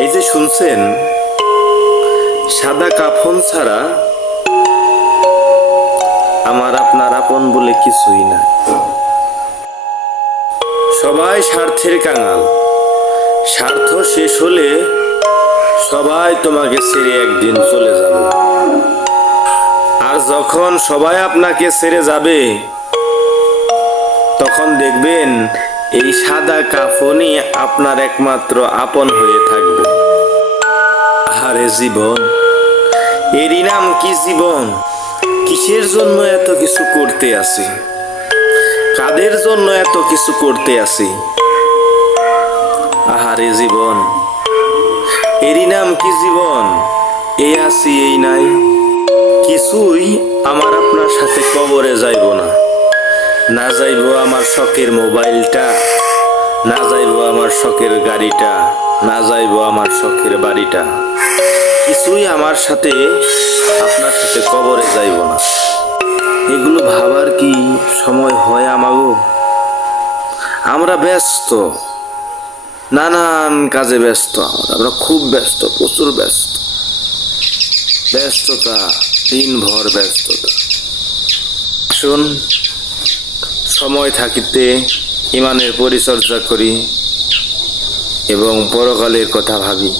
এই যে শুনছেন, সাদা কাফন ছাড়া আমার আপনার আপন বলে কিছুই না সবাই স্বার্থের কাঙাল। স্বার্থ শেষ হলে সবাই তোমাকে ছেড়ে একদিন চলে যাবে। আর যখন সবাই আপনাকে ছেড়ে যাবে, তখন দেখবেন এই সাদা কাফনই আপনার একমাত্র আপন হয়ে থাকবে। আরে জীবন। এরই নাম কি জীবন? কিসের জন্য এত কিছু করতে আসি? কাদের জন্য এত কিছু করতে আসি? আহারে জীবন। এরই নাম কি জীবন? এই আসি, এই নাই। কিছুই আমার না যাইব আমার শখের মোবাইলটা, না যাইব আমার শখের গাড়িটা, না যাইব আমার শখের বাড়িটা। কিছুই আমার সাথে, আপনার সাথে কবরে যাইব না। এগুলো ভাবার কি সময় হয় আমাগো? আমরা ব্যস্ত। নানান কাজে ব্যস্ত আমরা আমরা খুব ব্যস্ত, প্রচুর ব্যস্ত। ব্যস্ততা, দিনভর ব্যস্ততা। আসুন সময় থাকিতে ইমানের পরিচর্যা করি এবং পরকালের কথা ভাবি।